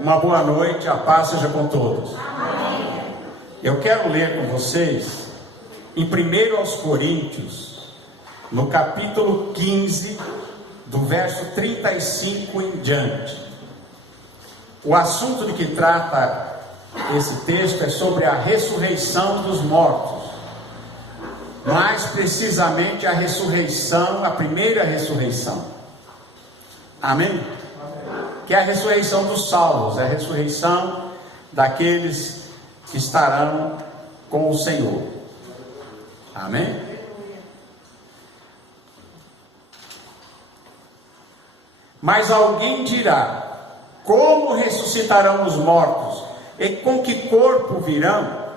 Uma boa noite, a paz seja com todos. Amém. Eu quero ler com vocês em 1 aos Coríntios, no capítulo 15, do verso 35 em diante. O assunto de que trata esse texto é sobre a ressurreição dos mortos, mais precisamente a ressurreição, a primeira ressurreição. Amém? Que é a ressurreição dos salvos, é a ressurreição daqueles que estarão com o Senhor. Amém? Mas alguém dirá: como ressuscitarão os mortos? E com que corpo virão?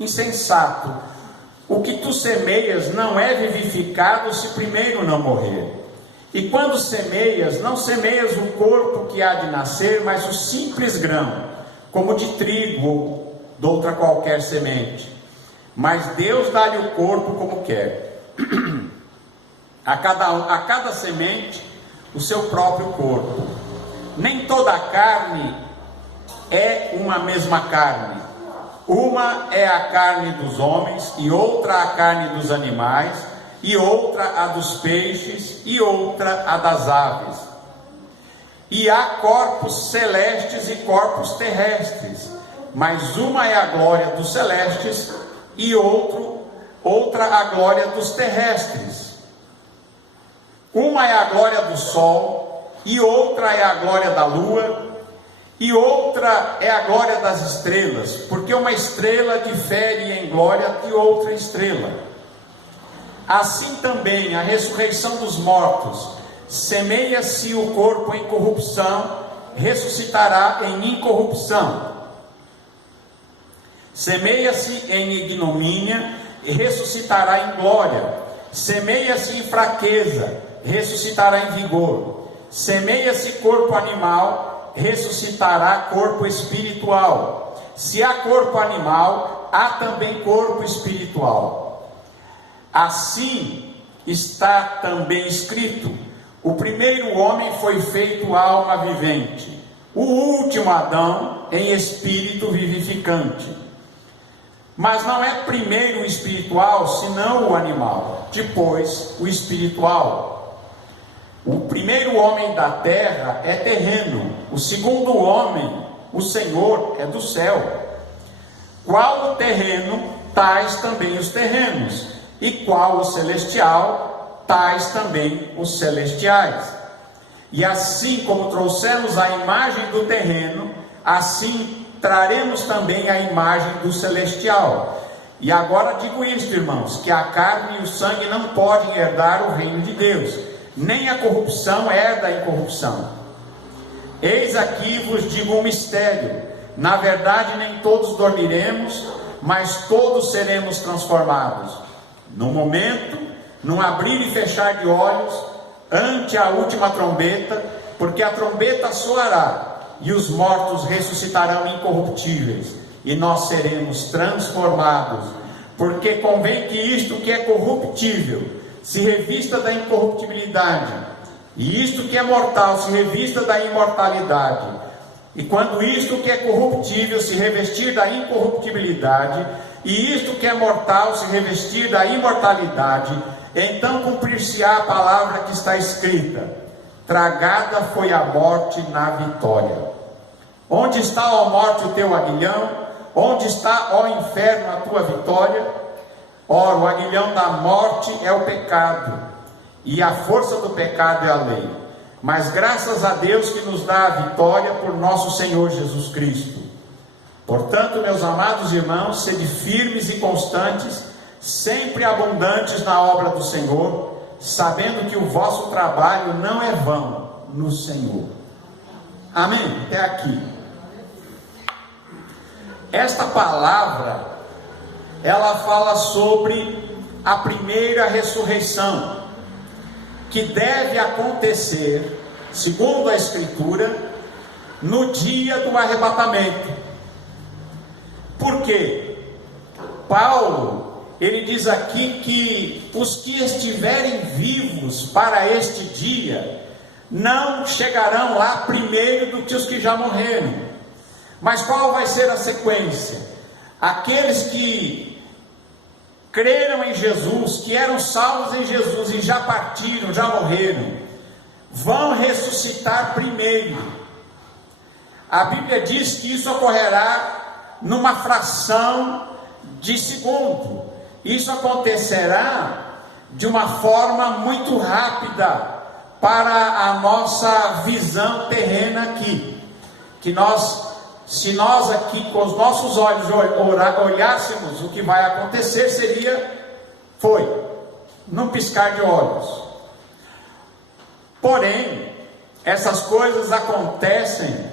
Insensato, o que tu semeias não é vivificado se primeiro não morrer. E quando semeias, não semeias o corpo que há de nascer, mas o simples grão, como de trigo ou de outra qualquer semente. Mas Deus dá-lhe o corpo como quer. A cada semente o seu próprio corpo. Nem toda a carne é uma mesma carne. Uma é a carne dos homens, e outra a carne dos animais, e outra a dos peixes, e outra a das aves. E há corpos celestes e corpos terrestres, mas uma é a glória dos celestes, e outra a glória dos terrestres. Uma é a glória do sol, e outra é a glória da lua, e outra é a glória das estrelas, porque uma estrela difere em glória de outra estrela. Assim também a ressurreição dos mortos: semeia-se o corpo em corrupção, ressuscitará em incorrupção. Semeia-se em ignomínia, e ressuscitará em glória. Semeia-se em fraqueza, ressuscitará em vigor. Semeia-se corpo animal, ressuscitará corpo espiritual. Se há corpo animal, há também corpo espiritual. Assim está também escrito: o primeiro homem foi feito alma vivente, o último Adão em espírito vivificante. Mas não é primeiro o espiritual, senão o animal, depois o espiritual. O primeiro homem da terra é terreno, o segundo homem, o Senhor, é do céu. Qual o terreno, tais também os terrenos. E qual o celestial, tais também os celestiais. E assim como trouxemos a imagem do terreno, assim traremos também a imagem do celestial. E agora digo isto, irmãos, que a carne e o sangue não podem herdar o reino de Deus, nem a corrupção herda a incorrupção. Eis aqui vos digo um mistério: na verdade nem todos dormiremos, mas todos seremos transformados. No momento, num abrir e fechar de olhos, ante a última trombeta, porque a trombeta soará, e os mortos ressuscitarão incorruptíveis, e nós seremos transformados. Porque convém que isto que é corruptível se revista da incorruptibilidade, e isto que é mortal se revista da imortalidade. E quando isto que é corruptível se revestir da incorruptibilidade, e isto que é mortal se revestir da imortalidade, então cumprir-se-á a palavra que está escrita: tragada foi a morte na vitória. Onde está, ó morte, o teu aguilhão? Onde está, ó inferno, a tua vitória? Ora, o aguilhão da morte é o pecado, e a força do pecado é a lei. Mas graças a Deus que nos dá a vitória por nosso Senhor Jesus Cristo. Portanto, meus amados irmãos, sede firmes e constantes, sempre abundantes na obra do Senhor, sabendo que o vosso trabalho não é vão no Senhor. Amém? Até aqui. Esta palavra, ela fala sobre a primeira ressurreição, que deve acontecer, segundo a Escritura, no dia do arrebatamento. Por quê? Paulo, ele diz aqui que os que estiverem vivos para este dia não chegarão lá primeiro do que os que já morreram. Mas qual vai ser a sequência? Aqueles que creram em Jesus, que eram salvos em Jesus e já partiram, já morreram, vão ressuscitar primeiro. A Bíblia diz que isso ocorrerá numa fração de segundo. Isso acontecerá de uma forma muito rápida para a nossa visão terrena aqui. Que se nós aqui com os nossos olhos olhássemos o que vai acontecer, foi num piscar de olhos. Porém, essas coisas acontecem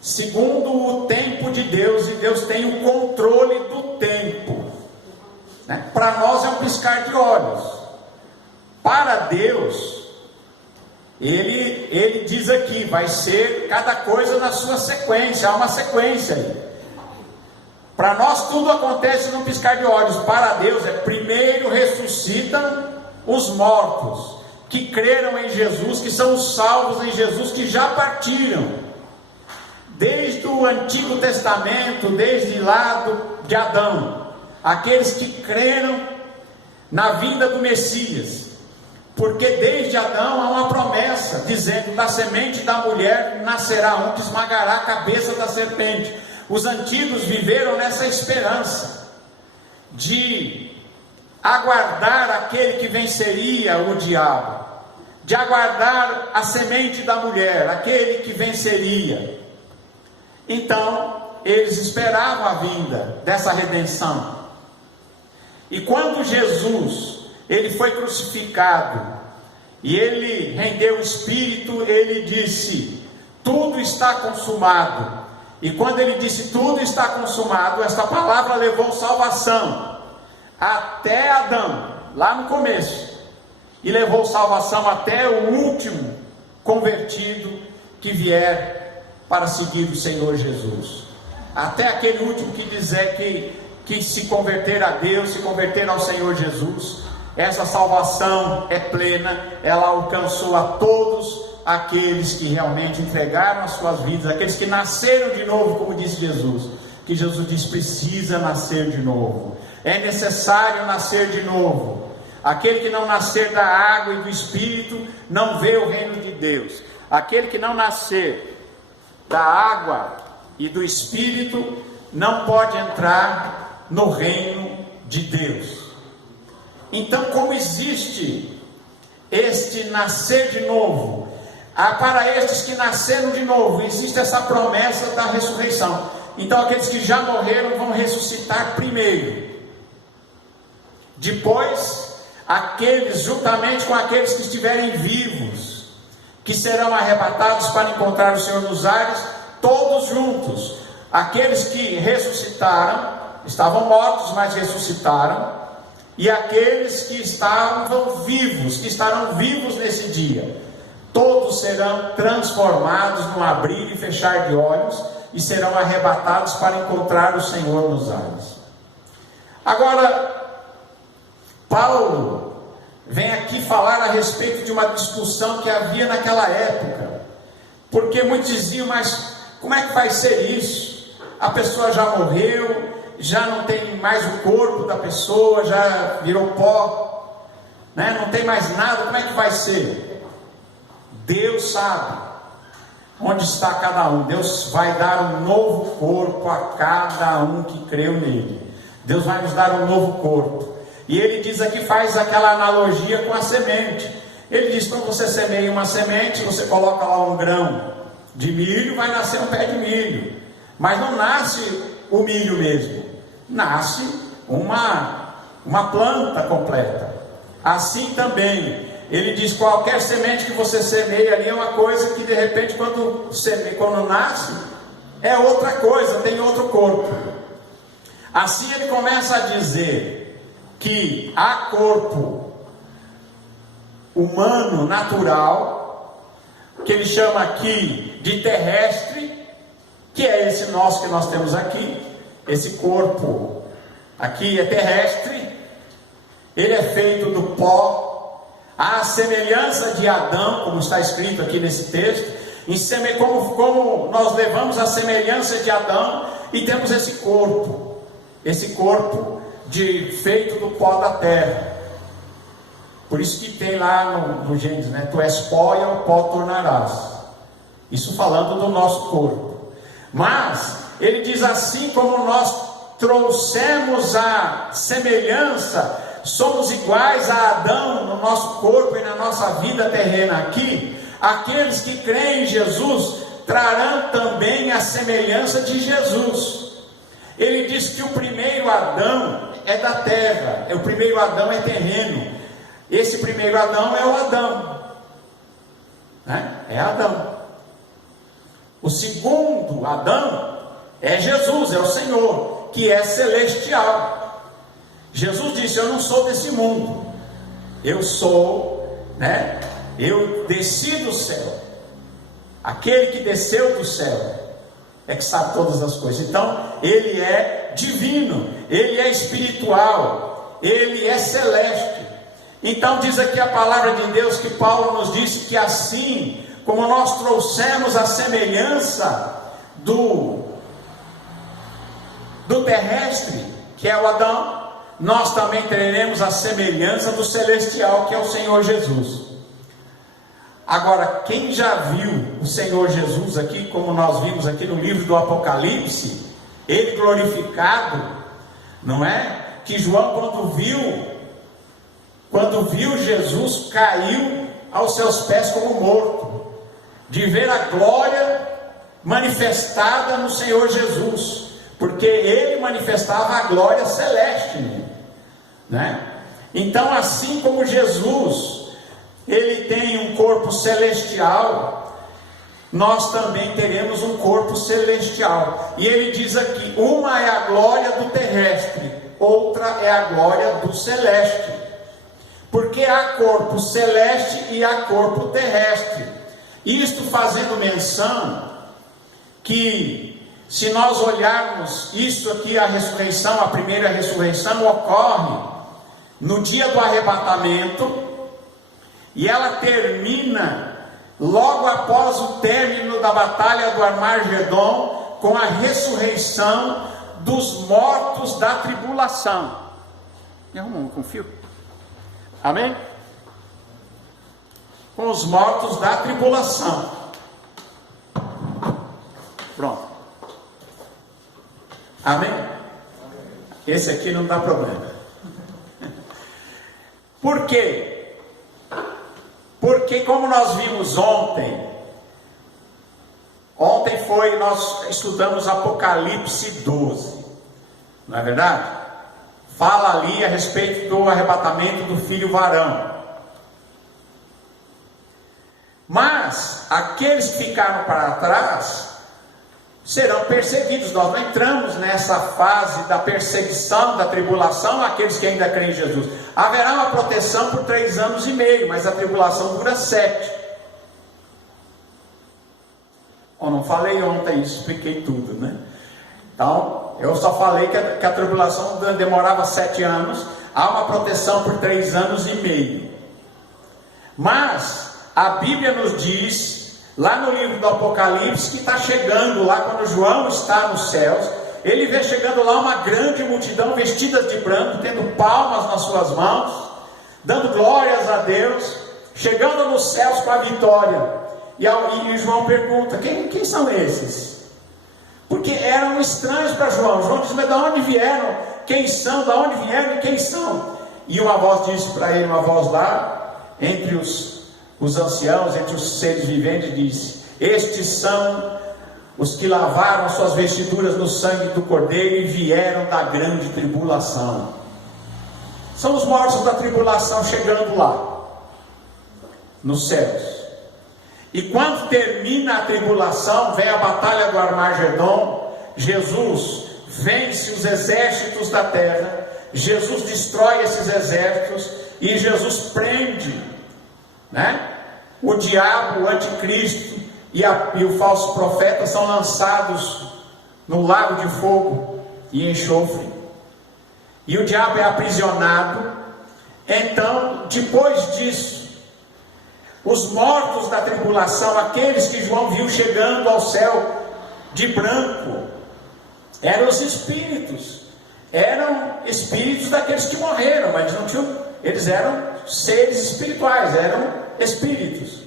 segundo o tempo de Deus, e Deus tem o controle do tempo, né? Para nós é um piscar de olhos. Para Deus, Ele diz aqui, vai ser cada coisa na sua sequência, há uma sequência aí. Para nós tudo acontece num piscar de olhos. Para Deus primeiro ressuscitam os mortos, que creram em Jesus, que são os salvos em Jesus, que já partiram. Desde o Antigo Testamento, desde lá de Adão, aqueles que creram na vinda do Messias, porque desde Adão há uma promessa, dizendo: da semente da mulher nascerá um que esmagará a cabeça da serpente. Os antigos viveram nessa esperança, de aguardar aquele que venceria o diabo, de aguardar a semente da mulher, aquele que venceria. Então, eles esperavam a vinda dessa redenção. E quando Jesus, ele foi crucificado, e ele rendeu o Espírito, ele disse: tudo está consumado. E quando ele disse tudo está consumado, esta palavra levou salvação até Adão, lá no começo, e levou salvação até o último convertido que vier para seguir o Senhor Jesus, até aquele último que dizer que se converter a Deus, se converter ao Senhor Jesus. Essa salvação é plena, ela alcançou a todos aqueles que realmente entregaram as suas vidas, aqueles que nasceram de novo, como disse Jesus, que Jesus diz: precisa nascer de novo, é necessário nascer de novo. Aquele que não nascer da água e do Espírito não vê o reino de Deus. Aquele que não nascer da água e do Espírito não pode entrar no reino de Deus. Então, como existe este nascer de novo, para estes que nasceram de novo, existe essa promessa da ressurreição. Então, aqueles que já morreram vão ressuscitar primeiro. Depois, aqueles, juntamente com aqueles que estiverem vivos, que serão arrebatados para encontrar o Senhor nos ares, todos juntos. Aqueles que ressuscitaram, estavam mortos, mas ressuscitaram, e aqueles que estavam vivos, que estarão vivos nesse dia, todos serão transformados num abrir e fechar de olhos, e serão arrebatados para encontrar o Senhor nos ares. Agora, Paulo vem aqui falar a respeito de uma discussão que havia naquela época, porque muitos diziam: mas como é que vai ser isso? A pessoa já morreu, já não tem mais o corpo da pessoa, já virou pó, né? Não tem mais nada, como é que vai ser? Deus sabe onde está cada um. Deus vai dar um novo corpo a cada um que creu nele. Deus vai nos dar um novo corpo. E ele diz aqui, faz aquela analogia com a semente. Ele diz: quando você semeia uma semente, você coloca lá um grão de milho, vai nascer um pé de milho. Mas não nasce o milho mesmo, nasce uma planta completa. Assim também, ele diz: qualquer semente que você semeia ali é uma coisa que de repente quando nasce, é outra coisa, tem outro corpo. Assim ele começa a dizer que há corpo humano, natural, que ele chama aqui de terrestre, que é esse nosso que nós temos aqui. Esse corpo aqui é terrestre, ele é feito do pó. à semelhança de Adão, como está escrito aqui nesse texto, como nós levamos a semelhança de Adão e temos esse corpo feito do pó da terra. Por isso que tem lá no Gênesis, né? Tu és pó e ao pó tornarás. Isso falando do nosso corpo. Mas ele diz assim: como nós trouxemos a semelhança, somos iguais a Adão no nosso corpo e na nossa vida terrena aqui, aqueles que creem em Jesus trarão também a semelhança de Jesus. Ele diz que o primeiro Adão é da terra, o primeiro Adão é terreno. Esse primeiro Adão é o Adão, né? É Adão. O segundo Adão é Jesus, é o Senhor, que é celestial. Jesus disse: eu não sou desse mundo, eu sou, né? Eu desci do céu. Aquele que desceu do céu é que sabe todas as coisas. Então ele é divino, ele é espiritual, ele é celeste. Então diz aqui a palavra de Deus que Paulo nos disse que assim como nós trouxemos a semelhança do terrestre, que é o Adão, nós também teremos a semelhança do celestial, que é o Senhor Jesus. Agora, quem já viu o Senhor Jesus aqui, como nós vimos aqui no livro do Apocalipse, ele glorificado, não é? Que João, quando viu Jesus, caiu aos seus pés como morto, de ver a glória manifestada no Senhor Jesus, porque ele manifestava a glória celeste, né? Então, assim como Jesus, ele tem um corpo celestial, nós também teremos um corpo celestial. E ele diz aqui: uma é a glória do terrestre, outra é a glória do celeste. Porque há corpo celeste e há corpo terrestre. Isto fazendo menção que, se nós olharmos isso aqui, a ressurreição, a primeira ressurreição ocorre no dia do arrebatamento, e ela termina logo após o término da batalha do Armagedon, com a ressurreição dos mortos da tribulação. Me arrumou um fio? Amém? Com os mortos da tribulação. Pronto. Amém? Esse aqui não dá problema. Por quê? Porque, como nós vimos ontem nós estudamos Apocalipse 12, não é verdade? Fala ali a respeito do arrebatamento do filho varão. Mas aqueles que ficaram para trás serão perseguidos. Nós não entramos nessa fase da perseguição, da tribulação, aqueles que ainda creem em Jesus. Haverá uma proteção por 3 anos e meio, mas a tribulação dura 7. Eu não falei ontem isso, expliquei tudo, né? Então, eu só falei que a tribulação demorava 7 anos, há uma proteção por 3 anos e meio. Mas a Bíblia nos diz, lá no livro do Apocalipse, que está chegando lá, quando João está nos céus, ele vê chegando lá uma grande multidão vestidas de branco, tendo palmas nas suas mãos, dando glórias a Deus, chegando nos céus com a vitória. E João pergunta: quem são esses? Porque eram estranhos para João. João diz: mas de onde vieram? Quem são? De onde vieram e quem são? E uma voz disse para ele, uma voz lá, entre os anciãos, entre os seres viventes, disse: estes são os que lavaram suas vestiduras no sangue do Cordeiro e vieram da grande tribulação. São os mortos da tribulação chegando lá, nos céus. E quando termina a tribulação, vem a batalha do Armagedon, Jesus vence os exércitos da terra, Jesus destrói esses exércitos, e Jesus prende, né? O diabo, o anticristo e o falso profeta são lançados no lago de fogo e enxofre, e o diabo é aprisionado. Então, depois disso, Os mortos da tribulação, aqueles que João viu chegando ao céu de branco, eram os espíritos. Eram espíritos daqueles que morreram, mas não tinham, eles eram seres espirituais, eram espíritos.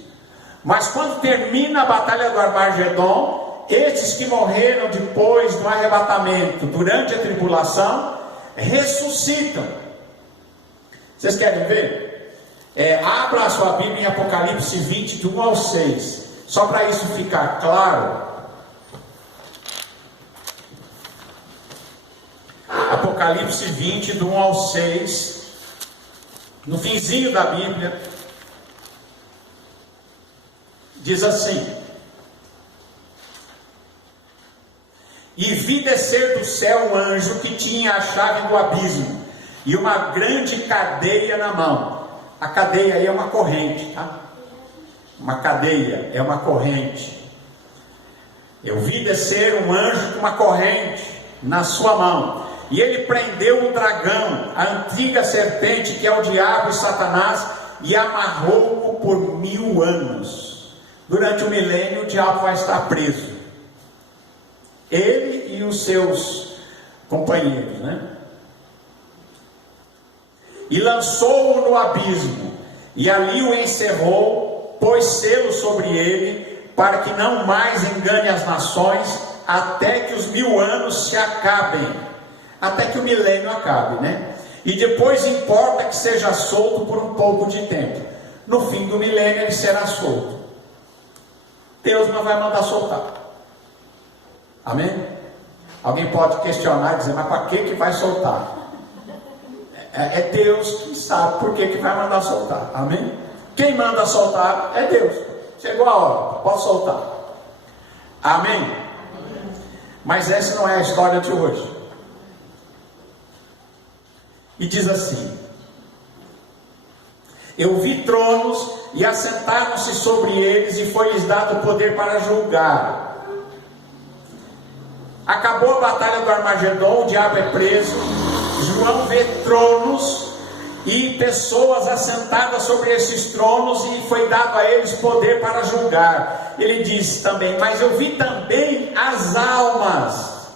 Mas quando termina a batalha do Armagedon, estes que morreram depois do arrebatamento, durante a tribulação, ressuscitam. Vocês querem ver? Abra a sua Bíblia em Apocalipse 20, do 1 ao 6. Só para isso ficar claro. Apocalipse 20, do 1 ao 6. No finzinho da Bíblia. Diz assim: E vi descer do céu um anjo que tinha a chave do abismo e uma grande cadeia na mão. A cadeia aí é uma corrente, tá? Uma cadeia é uma corrente. Eu vi descer um anjo com uma corrente na sua mão, e ele prendeu o dragão, a antiga serpente, que é o diabo e Satanás, e amarrou-o por 1000 anos. Durante o milênio o diabo vai estar preso, ele e os seus companheiros, né? E lançou-o no abismo, e ali o encerrou, pôs selo sobre ele, para que não mais engane as nações, até que os 1000 anos se acabem, até que o milênio acabe, né? E depois importa que seja solto por um pouco de tempo. No fim do milênio ele será solto. Deus não vai mandar soltar. Amém? Alguém pode questionar e dizer, mas para que vai soltar? É Deus que sabe por que vai mandar soltar. Amém? Quem manda soltar é Deus. Chegou a hora, pode soltar. Amém? Mas essa não é a história de hoje. E diz assim: Eu vi tronos e assentaram-se sobre eles, e foi-lhes dado o poder para julgar. Acabou a batalha do Armagedon, o diabo é preso. João vê tronos e pessoas assentadas sobre esses tronos, e foi dado a eles poder para julgar. Ele diz também: Mas eu vi também as almas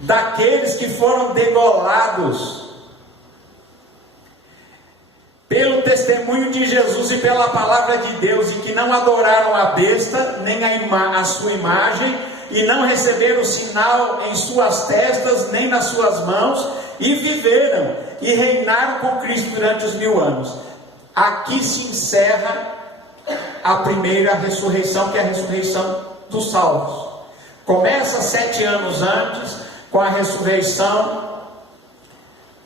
daqueles que foram degolados pelo testemunho de Jesus e pela palavra de Deus, e que não adoraram a besta, nem a sua imagem, e não receberam sinal em suas testas, nem nas suas mãos, e viveram, e reinaram com Cristo durante os 1000 anos. Aqui se encerra a primeira ressurreição, que é a ressurreição dos salvos. Começa 7 anos antes, com a ressurreição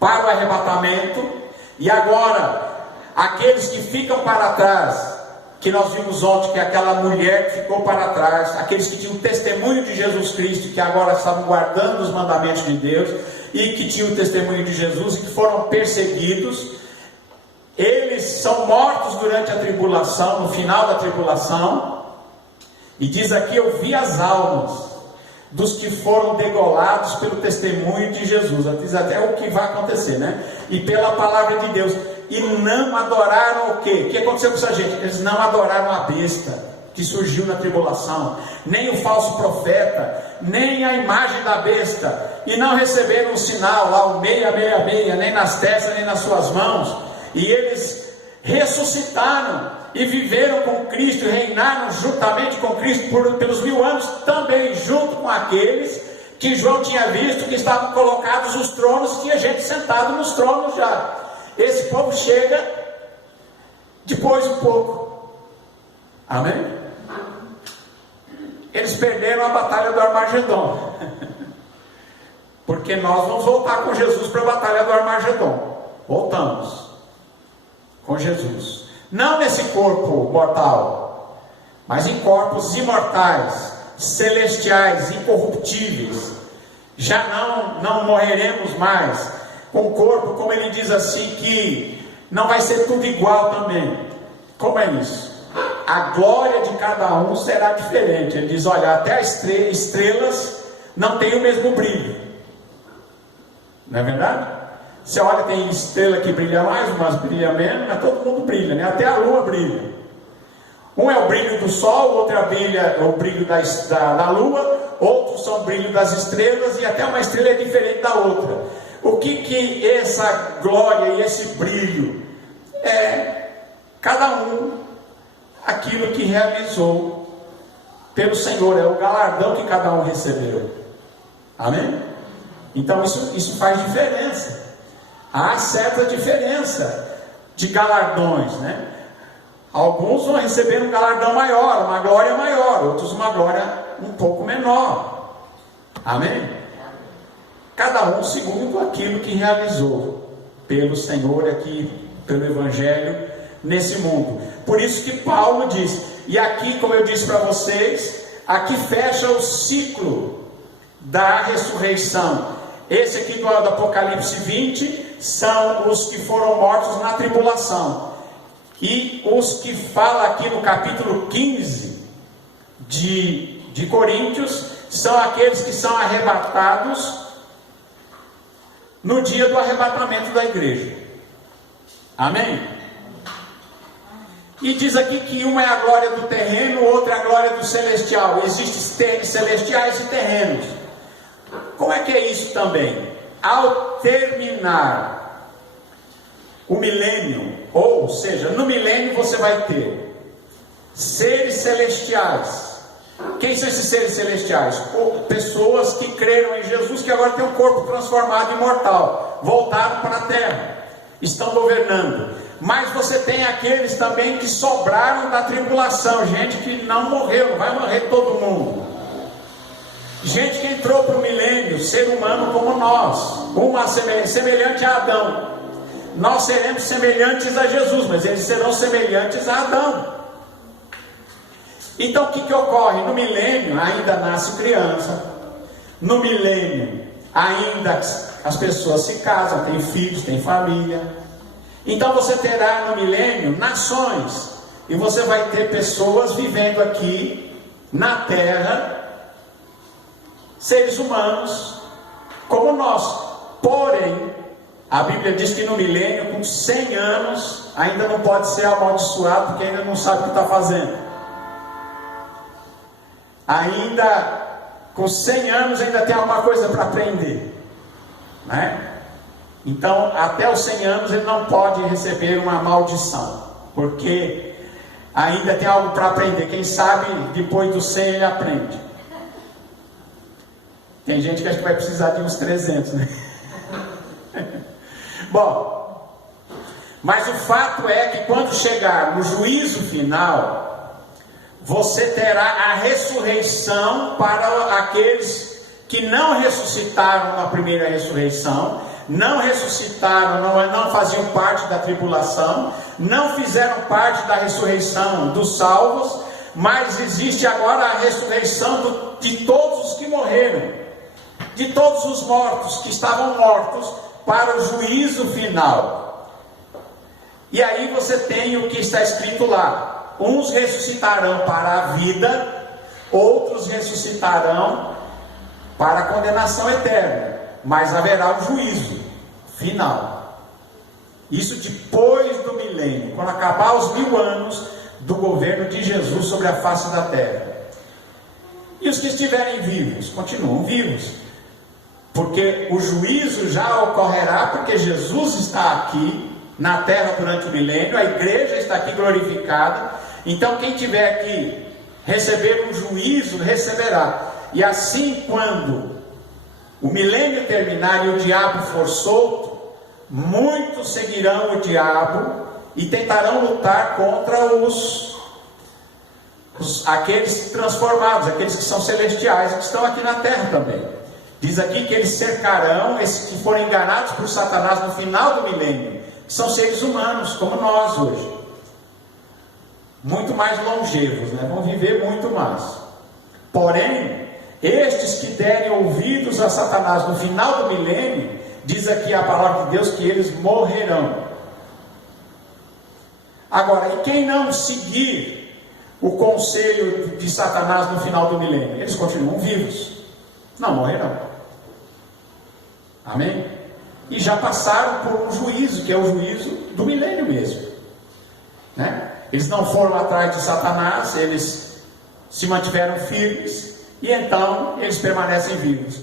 para o arrebatamento, e agora, aqueles que ficam para trás, que nós vimos ontem, que aquela mulher que ficou para trás, aqueles que tinham o testemunho de Jesus Cristo, que agora estavam guardando os mandamentos de Deus, e que tinham o testemunho de Jesus, e que foram perseguidos, eles são mortos durante a tribulação, no final da tribulação. E diz aqui: eu vi as almas dos que foram degolados pelo testemunho de Jesus. Diz até o que vai acontecer, né? E pela palavra de Deus. E não adoraram o quê? O que aconteceu com essa gente? Eles não adoraram a besta que surgiu na tribulação, nem o falso profeta, nem a imagem da besta, e não receberam o sinal lá, o 666, nem nas testas, nem nas suas mãos. E eles ressuscitaram e viveram com Cristo, e reinaram juntamente com Cristo pelos 1000 anos, também junto com aqueles que João tinha visto, que estavam colocados os tronos, tinha gente sentado nos tronos já. Esse povo chega depois um pouco. Amém? Eles perderam a batalha do Armagedon. Porque nós vamos voltar com Jesus para a batalha do Armagedon. Voltamos com Jesus. Não nesse corpo mortal, mas em corpos imortais, celestiais, incorruptíveis. Já não morreremos mais. Com o corpo, como ele diz assim, que não vai ser tudo igual também. Como é isso? A glória de cada um será diferente. Ele diz: olha, até as estrelas não têm o mesmo brilho. Não é verdade? Você olha, tem estrela que brilha mais, umas brilha menos, mas todo mundo brilha, né? Até a lua brilha. Um é o brilho do sol, outro é o brilho da lua, outros são o brilho das estrelas, e até uma estrela é diferente da outra. O que essa glória e esse brilho é? Cada um aquilo que realizou pelo Senhor, é o galardão que cada um recebeu. Amém? Então isso faz diferença. Há certa diferença de galardões, né? Alguns vão receber um galardão maior, uma glória maior, outros uma glória um pouco menor. Amém? Cada um segundo aquilo que realizou pelo Senhor aqui, pelo Evangelho, nesse mundo. Por isso que Paulo diz, e aqui, como eu disse para vocês, aqui fecha o ciclo da ressurreição. Esse aqui do Apocalipse 20 são os que foram mortos na tribulação. E os que fala aqui no capítulo 15 de Coríntios são aqueles que são arrebatados no dia do arrebatamento da igreja. Amém? E diz aqui que uma é a glória do terreno, outra é a glória do celestial. Existem celestiais e terrenos. Como é que é isso também? Ao terminar o milênio, ou seja, no milênio você vai ter seres celestiais. Quem são esses seres celestiais? Pessoas que creram em Jesus, que agora tem um corpo transformado, imortal, voltado para a terra, estão governando. Mas você tem aqueles também que sobraram da tribulação, gente que não morreu, não vai morrer todo mundo, gente que entrou para o milênio, ser humano como nós, semelhante a Adão. Nós seremos semelhantes a Jesus, mas eles serão semelhantes a Adão. Então o que ocorre? No milênio ainda nasce criança, no milênio ainda as pessoas se casam, têm filhos, têm família. Então você terá no milênio nações, e você vai ter pessoas vivendo aqui na terra, seres humanos como nós. Porém, a Bíblia diz que no milênio, com 100 anos, ainda não pode ser amaldiçoado, porque ainda não sabe o que está fazendo. Ainda, com 100 anos, ainda tem alguma coisa para aprender, né? Então, até os 100 anos, ele não pode receber uma maldição, porque ainda tem algo para aprender. Quem sabe, depois dos 100 ele aprende. Tem gente que acha que vai precisar de uns 300, né? Bom, mas o fato é que quando chegar no juízo final, você terá a ressurreição para aqueles que não ressuscitaram na primeira ressurreição, não ressuscitaram, não faziam parte da tribulação, não fizeram parte da ressurreição dos salvos, mas existe agora a ressurreição de todos os que morreram, de todos os mortos que estavam mortos, para o juízo final. E aí você tem o que está escrito lá: uns ressuscitarão para a vida, outros ressuscitarão para a condenação eterna, mas haverá o juízo final. Isso depois do milênio, quando acabar os 1000 anos do governo de Jesus sobre a face da terra. E os que estiverem vivos, continuam vivos, porque o juízo já ocorrerá, porque Jesus está aqui na terra durante o milênio, a igreja está aqui glorificada. Então quem tiver aqui receber um juízo, receberá. E assim, quando o milênio terminar e o diabo for solto, muitos seguirão o diabo e tentarão lutar contra aqueles transformados, aqueles que são celestiais, que estão aqui na terra também. Diz aqui que eles cercarão esses que foram enganados por Satanás no final do milênio, que são seres humanos, como nós hoje, muito mais longevos, né? Vão viver muito mais. Porém, estes que derem ouvidos a Satanás no final do milênio, diz aqui a palavra de Deus que eles morrerão. Agora, e quem não seguir o conselho de Satanás no final do milênio? Eles continuam vivos, não morrerão. Amém? E já passaram por um juízo, que é o juízo do milênio mesmo, né? Eles não foram atrás de Satanás, eles se mantiveram firmes, e então eles permanecem vivos.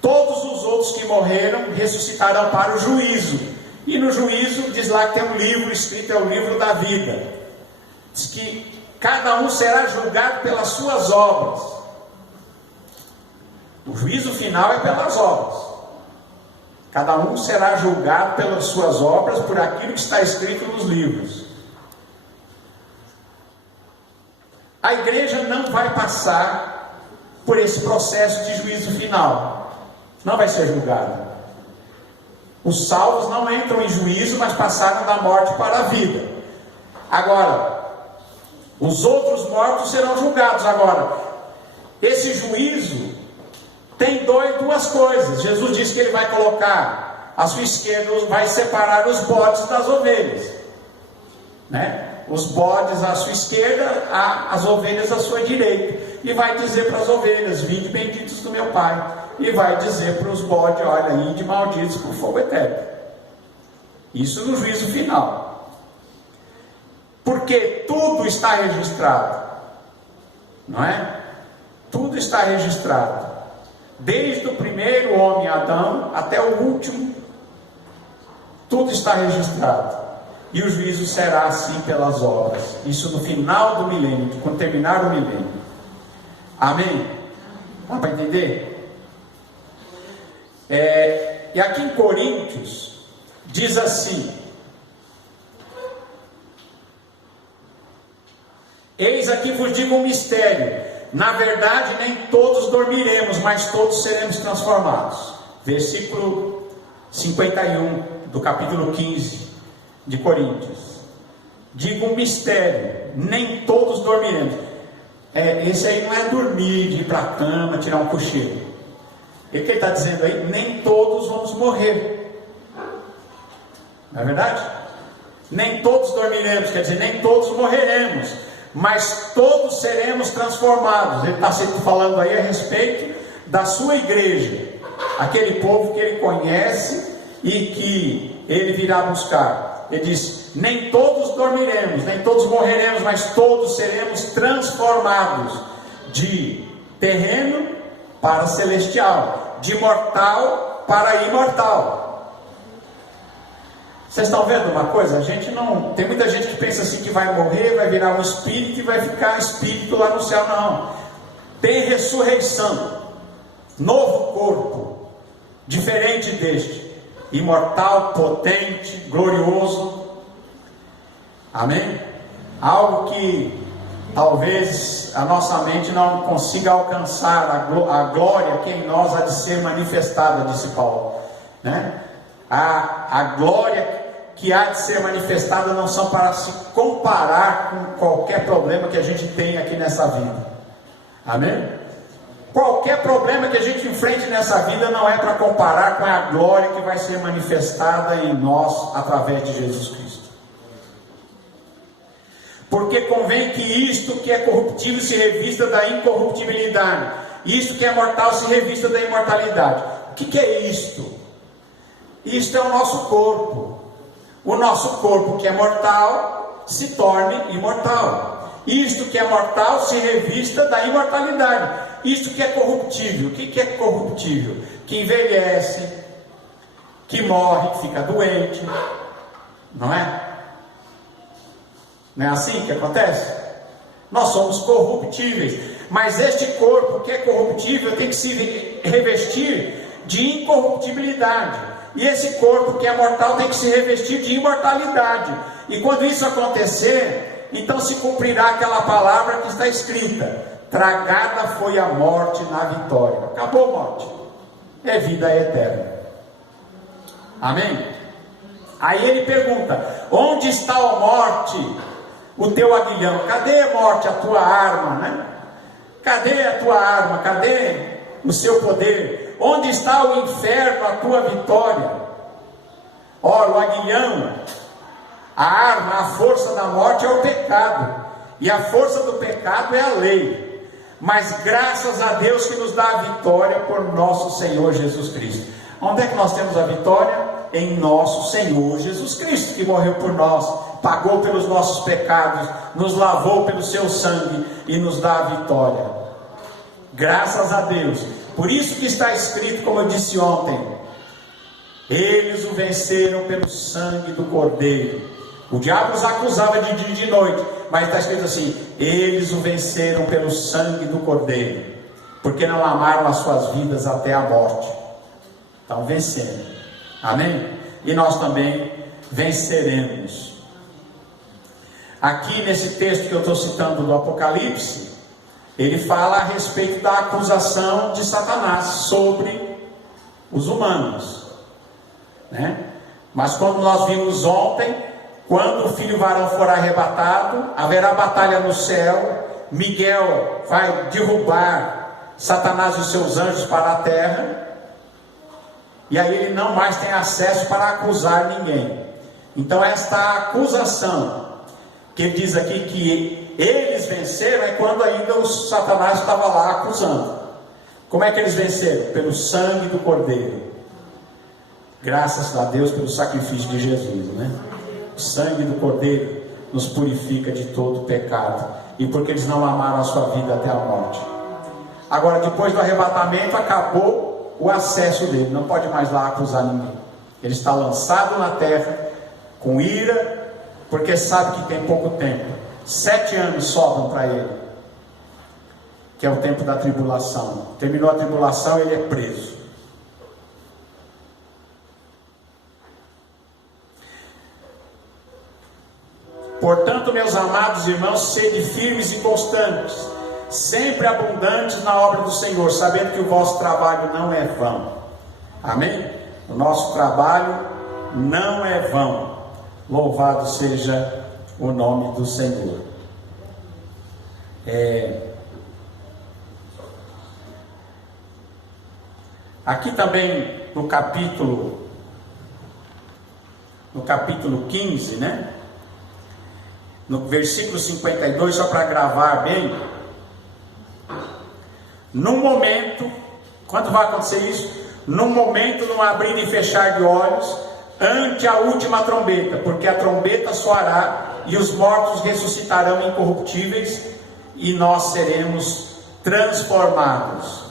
Todos os outros que morreram ressuscitarão para o juízo, e no juízo diz lá que tem um livro escrito, é o livro da vida. Diz que cada um será julgado pelas suas obras. O juízo final é pelas obras. Cada um será julgado pelas suas obras, por aquilo que está escrito nos livros. A igreja não vai passar por esse processo de juízo final. Não vai ser julgada. Os salvos não entram em juízo, mas passaram da morte para a vida. Agora, os outros mortos serão julgados. Agora, esse juízo tem duas coisas. Jesus disse que ele vai colocar à sua esquerda, vai separar os bodes das ovelhas, né? Os bodes à sua esquerda, as ovelhas à sua direita, e vai dizer para as ovelhas: vinde benditos do meu Pai, e vai dizer para os bodes: olha, ide malditos por fogo eterno. Isso no juízo final, porque tudo está registrado, não é? Tudo está registrado, desde o primeiro homem Adão até o último, tudo está registrado. E o juízo será assim pelas obras. Isso no final do milênio, quando terminar o milênio. Amém? Dá para entender? E aqui em Coríntios diz assim: eis aqui vos digo um mistério, na verdade nem todos dormiremos, mas todos seremos transformados. Versículo 51 do capítulo 15 de Coríntios. Digo um mistério, nem todos dormiremos. Esse aí não é dormir, de ir para a cama, tirar um cochilo. E o que ele está dizendo aí? Nem todos vamos morrer. Não é verdade? Nem todos dormiremos, quer dizer, nem todos morreremos, mas todos seremos transformados. Ele está falando aí a respeito da sua igreja, aquele povo que ele conhece e que ele virá buscar. Ele diz: nem todos dormiremos, nem todos morreremos, mas todos seremos transformados de terreno para celestial, de mortal para imortal. Vocês estão vendo uma coisa? A gente não... Tem muita gente que pensa assim, que vai morrer, vai virar um espírito e vai ficar espírito lá no céu. Não. Tem ressurreição, novo corpo, diferente deste, imortal, potente, glorioso. Amém? Algo que talvez a nossa mente não consiga alcançar, a glória que em nós há de ser manifestada, disse Paulo, né? A glória que há de ser manifestada não são para se comparar com qualquer problema que a gente tem aqui nessa vida. Amém? Qualquer problema que a gente enfrente nessa vida não é para comparar com a glória que vai ser manifestada em nós através de Jesus Cristo. Porque convém que isto que é corruptível se revista da incorruptibilidade, isto que é mortal se revista da imortalidade. O que é isto? Isto é o nosso corpo. O nosso corpo que é mortal se torne imortal. Isto que é mortal se revista da imortalidade. Isto que é corruptível. O que é corruptível? Que envelhece, que morre, que fica doente. Não é? Não é assim que acontece? Nós somos corruptíveis. Mas este corpo que é corruptível tem que se revestir de incorruptibilidade. E esse corpo que é mortal tem que se revestir de imortalidade. E quando isso acontecer, então se cumprirá aquela palavra que está escrita: tragada foi a morte na vitória. Acabou a morte, é vida eterna. Amém? Aí ele pergunta: onde está a morte, o teu aguilhão? Cadê a morte, a tua arma, né? Cadê a tua arma? Cadê o seu poder? Onde está o inferno, a tua vitória? Ora, o aguilhão, a arma, a força da morte é o pecado, e a força do pecado é a lei. Mas graças a Deus que nos dá a vitória por nosso Senhor Jesus Cristo. Onde é que nós temos a vitória? Em nosso Senhor Jesus Cristo, que morreu por nós, pagou pelos nossos pecados, nos lavou pelo seu sangue e nos dá a vitória. Graças a Deus. Por isso que está escrito, como eu disse ontem, eles o venceram pelo sangue do Cordeiro. O diabo os acusava de dia e de noite, mas está escrito assim: eles o venceram pelo sangue do Cordeiro, porque não amaram as suas vidas até a morte. Estão vencendo, amém? E nós também venceremos. Aqui nesse texto que eu estou citando do Apocalipse, ele fala a respeito da acusação de Satanás sobre os humanos, né? Mas como nós vimos ontem, quando o filho varão for arrebatado, haverá batalha no céu. Miguel vai derrubar Satanás e os seus anjos para a terra, e aí ele não mais tem acesso para acusar ninguém. Então esta acusação que ele diz aqui que eles venceram é quando ainda o Satanás estava lá acusando. Como é que eles venceram? Pelo sangue do Cordeiro. Graças a Deus pelo sacrifício de Jesus, né? O sangue do Cordeiro nos purifica de todo pecado, e porque eles não amaram a sua vida até a morte. Agora, depois do arrebatamento, acabou o acesso dele, não pode mais lá acusar ninguém. Ele está lançado na terra com ira, porque sabe que tem pouco tempo. 7 anos sobram para ele, que é o tempo da tribulação. Terminou a tribulação, ele é preso. Portanto, meus amados irmãos, sede firmes e constantes, sempre abundantes na obra do Senhor, sabendo que o vosso trabalho não é vão. Amém? O nosso trabalho não é vão. Louvado seja o nome do Senhor. Aqui também no capítulo 15, né? No versículo 52, só para gravar bem. No momento, quando vai acontecer isso? No momento, no abrir e fechar de olhos, ante a última trombeta, porque a trombeta soará e os mortos ressuscitarão incorruptíveis e nós seremos transformados.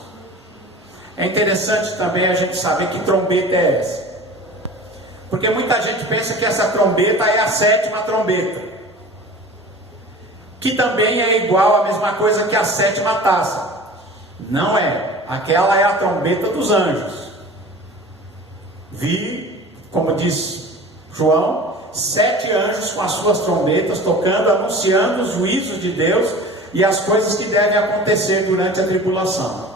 É interessante também a gente saber que trombeta é essa, porque muita gente pensa que essa trombeta é a 7ª trombeta, que também é igual a mesma coisa que a 7ª taça. Não é, aquela é a trombeta dos anjos. Vi, como diz João, 7 anjos com as suas trombetas tocando, anunciando os juízos de Deus e as coisas que devem acontecer durante a tribulação,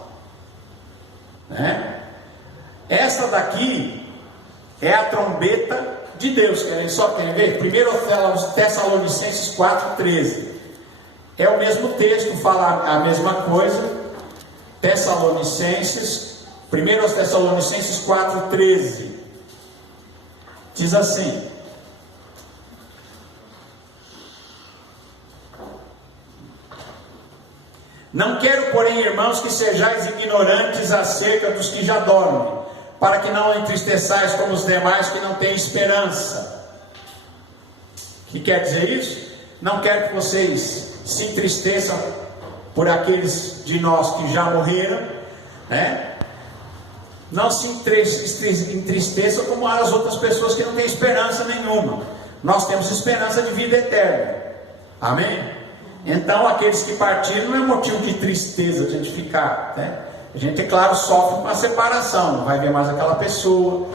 né? Essa daqui é a trombeta de Deus, que a gente só tem a ver. 1 Tessalonicenses 4,13 é o mesmo texto, fala a mesma coisa. 1 Tessalonicenses 4,13 diz assim: não quero, porém, irmãos, que sejais ignorantes acerca dos que já dormem, para que não entristeçais como os demais que não têm esperança. O que quer dizer isso? Não quero que vocês se entristeçam por aqueles de nós que já morreram, né? Não se entristeçam como as outras pessoas que não têm esperança nenhuma. Nós temos esperança de vida eterna, amém? Então aqueles que partiram não é motivo de tristeza a gente ficar, né? A gente, é claro, sofre uma separação, não vai ver mais aquela pessoa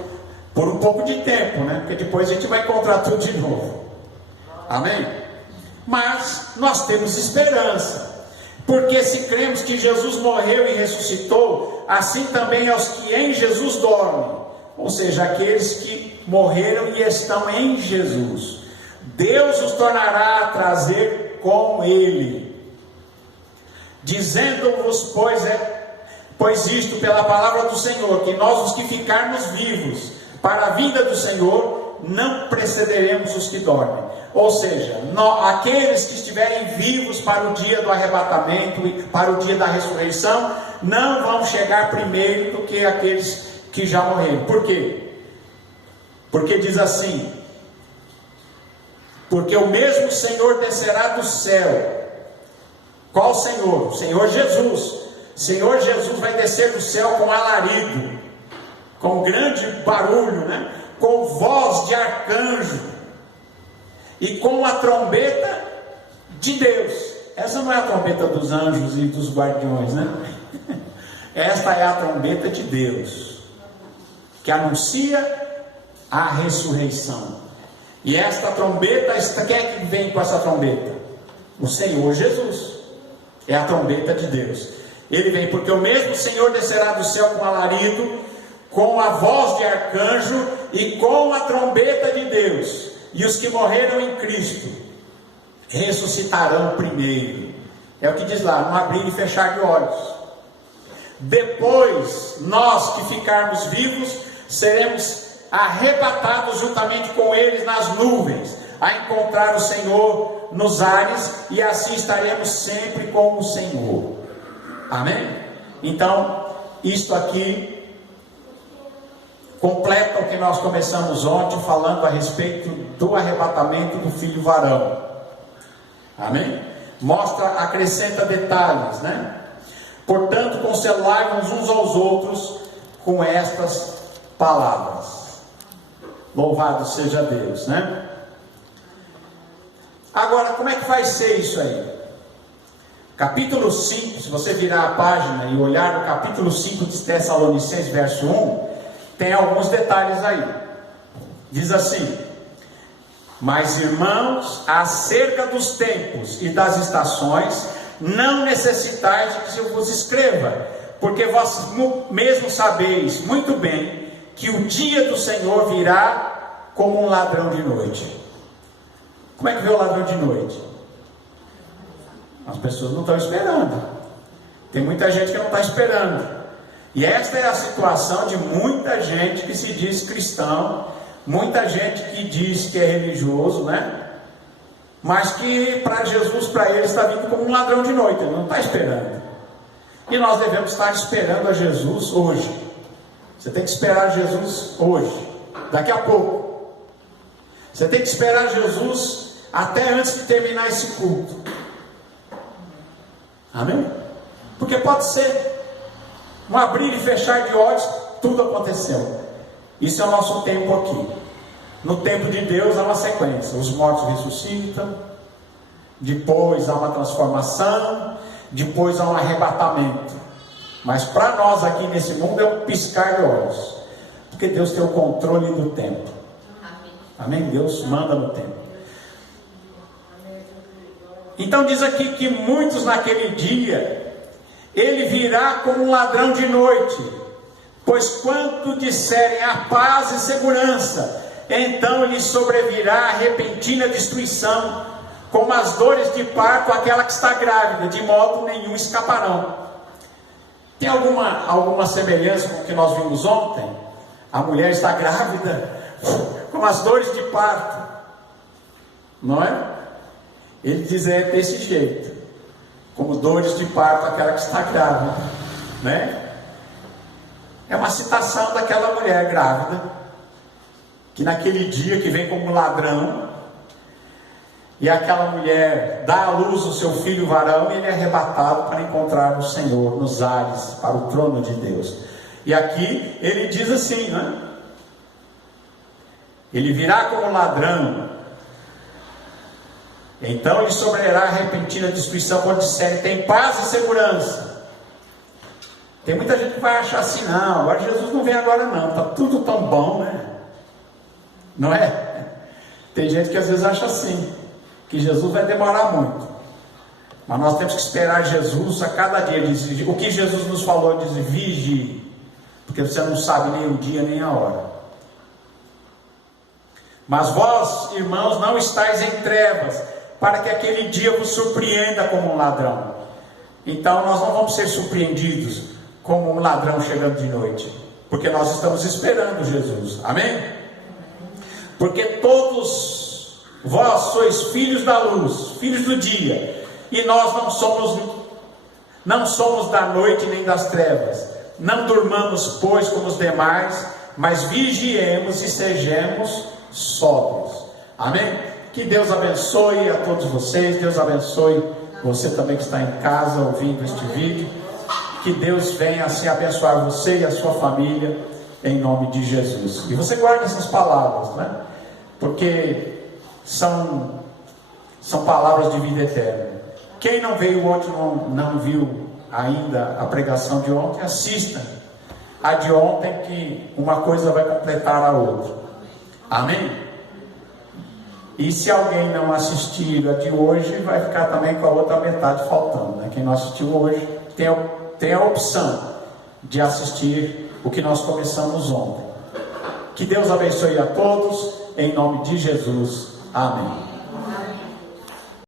por um pouco de tempo, né? Porque depois a gente vai encontrar tudo de novo, amém? Mas nós temos esperança, porque se cremos que Jesus morreu e ressuscitou, assim também aos que em Jesus dormem, ou seja, aqueles que morreram e estão em Jesus, Deus os tornará a trazer com Ele, dizendo-vos, pois isto pela palavra do Senhor, que nós os que ficarmos vivos para a vinda do Senhor, não precederemos os que dormem. Ou seja, aqueles que estiverem vivos para o dia do arrebatamento e para o dia da ressurreição, não vão chegar primeiro do que aqueles que já morreram. Por quê? Porque diz assim: porque o mesmo Senhor descerá do céu. Qual Senhor? O Senhor Jesus. Senhor Jesus vai descer do céu com alarido, com grande barulho, né? Com voz de arcanjo e com a trombeta de Deus. Essa não é a trombeta dos anjos e dos guardiões, né? Esta é a trombeta de Deus, que anuncia a ressurreição. E esta trombeta, quem é que vem com essa trombeta? O Senhor Jesus. É a trombeta de Deus. Ele vem porque o mesmo Senhor descerá do céu com alarido, com a voz de arcanjo e com a trombeta de Deus. E os que morreram em Cristo ressuscitarão primeiro. É o que diz lá, no abrir e fechar de olhos. Depois, nós que ficarmos vivos, seremos arrebatados juntamente com eles nas nuvens, a encontrar o Senhor nos ares, e assim estaremos sempre com o Senhor. Amém? Então, isto aqui completa o que nós começamos ontem, falando a respeito do arrebatamento do filho varão. Amém? Mostra, acrescenta detalhes, né? Portanto, consolai-vos uns aos outros com estas palavras. Louvado seja Deus, né? Agora, como é que vai ser isso aí? Capítulo 5, se você virar a página e olhar no capítulo 5 de Tessalonicenses, verso 1, tem alguns detalhes aí. Diz assim: mas irmãos, acerca dos tempos e das estações, não necessitais de que se vos escreva, porque vós mesmo sabeis muito bem que o dia do Senhor virá como um ladrão de noite. Como é que vê o ladrão de noite? As pessoas não estão esperando. Tem muita gente que não está esperando. E esta é a situação de muita gente que se diz cristão, muita gente que diz que é religioso, né? Mas que para Jesus, para ele, está vindo como um ladrão de noite. Ele não está esperando. E nós devemos estar esperando a Jesus hoje. Você tem que esperar Jesus hoje, daqui a pouco. Você tem que esperar Jesus até antes de terminar esse culto. Amém? Porque pode ser um abrir e fechar de olhos, tudo aconteceu. Isso é o nosso tempo aqui. No tempo de Deus há uma sequência: os mortos ressuscitam, depois há uma transformação, depois há um arrebatamento. Mas para nós aqui nesse mundo é um piscar de olhos, porque Deus tem o controle do tempo. Amém? Deus manda no tempo. Então diz aqui que muitos naquele dia, ele virá como um ladrão de noite, pois quando disserem a paz e segurança, então lhe sobrevirá a repentina destruição, como as dores de parto àquela que está grávida, de modo nenhum escaparão. Tem alguma semelhança com o que nós vimos ontem? A mulher está grávida, com as dores de parto, não é? Ele diz desse jeito, como dores de parto àquela que está grávida, né? É uma citação daquela mulher grávida, que naquele dia que vem como ladrão, e aquela mulher dá à luz o seu filho varão, e ele é arrebatado para encontrar o Senhor nos ares, para o trono de Deus. E aqui ele diz assim, né? Ele virá como ladrão, então lhe sobrará a repentina destruição, quando disserem tem paz e segurança. Tem muita gente que vai achar assim: não, agora Jesus não vem agora não, está tudo tão bom, né? Não é? Tem gente que às vezes acha assim, que Jesus vai demorar muito. Mas nós temos que esperar Jesus a cada dia. O que Jesus nos falou, diz: vigie, porque você não sabe nem o dia nem a hora. Mas vós, irmãos, não estáis em trevas, para que aquele dia vos surpreenda como um ladrão. Então nós não vamos ser surpreendidos como um ladrão chegando de noite, porque nós estamos esperando Jesus. Amém? Porque todos vós sois filhos da luz, filhos do dia, e nós não somos da noite nem das trevas. Não durmamos, pois, como os demais, mas vigiemos e sejamos sóbrios. Amém? Que Deus abençoe a todos vocês. Deus abençoe você também que está em casa ouvindo este vídeo. Que Deus venha assim abençoar você e a sua família, em nome de Jesus. E você guarda essas palavras, né? Porque são palavras de vida eterna. Quem não veio ontem, não viu ainda a pregação de ontem, assista a de ontem, que uma coisa vai completar a outra. Amém? E se alguém não assistir a de hoje, vai ficar também com a outra metade faltando, né? Quem não assistiu hoje tem a opção de assistir o que nós começamos ontem. Que Deus abençoe a todos, em nome de Jesus. Amém.